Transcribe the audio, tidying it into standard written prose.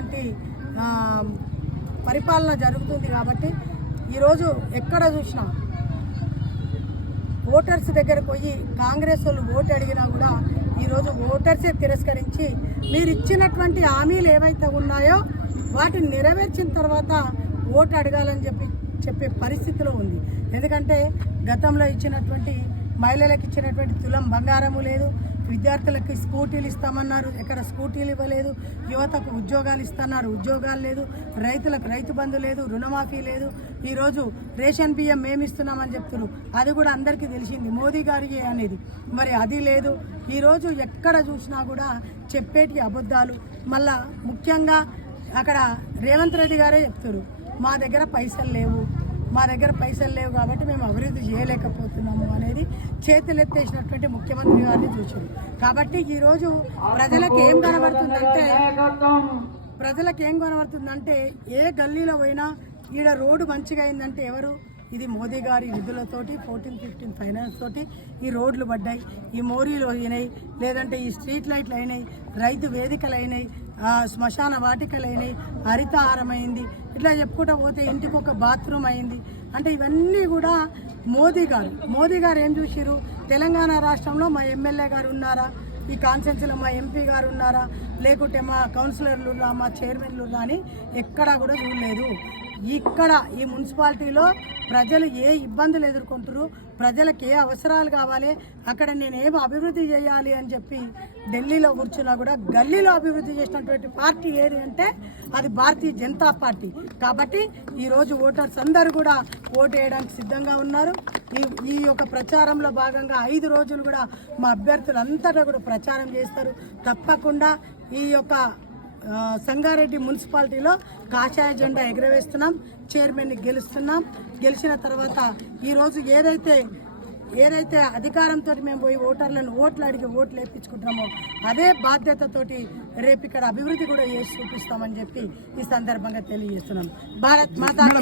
రకమైనటువంటి పరిపాలన జరుగుతుంది కాబట్టి ఈరోజు ఎక్కడ చూసినా ఓటర్స్ దగ్గరకు పోయి కాంగ్రెస్ వాళ్ళు ఓటు అడిగినా కూడా ఈరోజు ఓటర్సే తిరస్కరించి మీరు ఇచ్చినటువంటి హామీలు ఏవైతే ఉన్నాయో వాటిని నెరవేర్చిన తర్వాత ఓటు అడగాలని చెప్పే పరిస్థితిలో ఉంది. ఎందుకంటే గతంలో ఇచ్చినటువంటి మహిళలకు ఇచ్చినటువంటి తులం బంగారము లేదు, విద్యార్థులకు స్కూటీలు ఇస్తామన్నారు, ఎక్కడ స్కూటీలు ఇవ్వలేదు, యువతకు ఉద్యోగాలు ఇస్తున్నారు, ఉద్యోగాలు లేదు, రైతులకు రైతు బంధు లేదు, రుణమాఫీ లేదు. ఈరోజు రేషన్ బియ్యం మేము ఇస్తున్నామని చెప్తున్నారు, అది కూడా అందరికీ తెలిసింది మోదీ గారికి అనేది, మరి అది లేదు. ఈరోజు ఎక్కడ చూసినా కూడా చెప్పేటి అబద్ధాలు. మళ్ళా ముఖ్యంగా అక్కడ రేవంత్ రెడ్డి గారే చెప్తారు, మా దగ్గర పైసలు లేవు కాబట్టి మేము అభివృద్ధి చేయలేకపోతున్నాము అనేది చేతులెత్తేసినటువంటి ముఖ్యమంత్రి గారిని చూసారు. కాబట్టి ఈరోజు ప్రజలకు ఏం కనబడుతుందంటే ఏ గల్లీలో పోయినా ఈడ రోడ్డు మంచిగా అయిందంటే ఎవరు? ఇది మోదీ గారి నిధులతోటి 14-15 ఫైనాన్స్ తోటి ఈ రోడ్లు పడ్డాయి, ఈ మోరీలు అయినాయి, లేదంటే ఈ స్ట్రీట్ లైట్లు అయినాయి, రైతు వేదికలు అయినాయి, శ్మశాన వాటికలు అయినాయి, హరితహారం అయింది, ఇట్లా చెప్పుకుంటూ పోతే ఇంటికి ఒక బాత్రూమ్ అయింది. అంటే ఇవన్నీ కూడా మోదీ గారు ఏం చూసిరు? తెలంగాణ రాష్ట్రంలో మా ఎమ్మెల్యే గారు ఉన్నారా, ఈ కాన్స్టిట్యున్సీలో మా ఎంపీ గారు ఉన్నారా, లేకుంటే మా కౌన్సిలర్లు మా చైర్మన్లు అని ఎక్కడా కూడా చూడలేదు. ఇక్కడ ఈ మున్సిపాలిటీలో ప్రజలు ఏ ఇబ్బందులు ఎదుర్కొంటారు, ప్రజలకు ఏ అవసరాలు కావాలి, అక్కడ నేనేం అభివృద్ధి చేయాలి అని చెప్పి ఢిల్లీలో కూర్చున్నా కూడా గల్లీలో అభివృద్ధి చేసినటువంటి పార్టీ ఏది అంటే అది భారతీయ జనతా పార్టీ. కాబట్టి ఈరోజు ఓటర్స్ అందరూ కూడా ఓటు వేయడానికి సిద్ధంగా ఉన్నారు. ఈ యొక్క ప్రచారంలో భాగంగా 5 రోజులు కూడా మా అభ్యర్థులంతటా కూడా ప్రచారం చేస్తారు. తప్పకుండా ఈ యొక్క సంగారెడ్డి మున్సిపాలిటీలో కాషాయ జెండా ఎగరవేస్తున్నాం, చైర్మన్ని గెలుస్తున్నాం. గెలిచిన తర్వాత ఈరోజు ఏదైతే అధికారంతో మేము పోయి ఓట్లు అడిగి ఓట్లు వేయించుకుంటున్నామో అదే బాధ్యతతోటి రేపు ఇక్కడ అభివృద్ధి కూడా చేసి చూపిస్తామని చెప్పి ఈ సందర్భంగా తెలియజేస్తున్నాం. భారత్ మాతా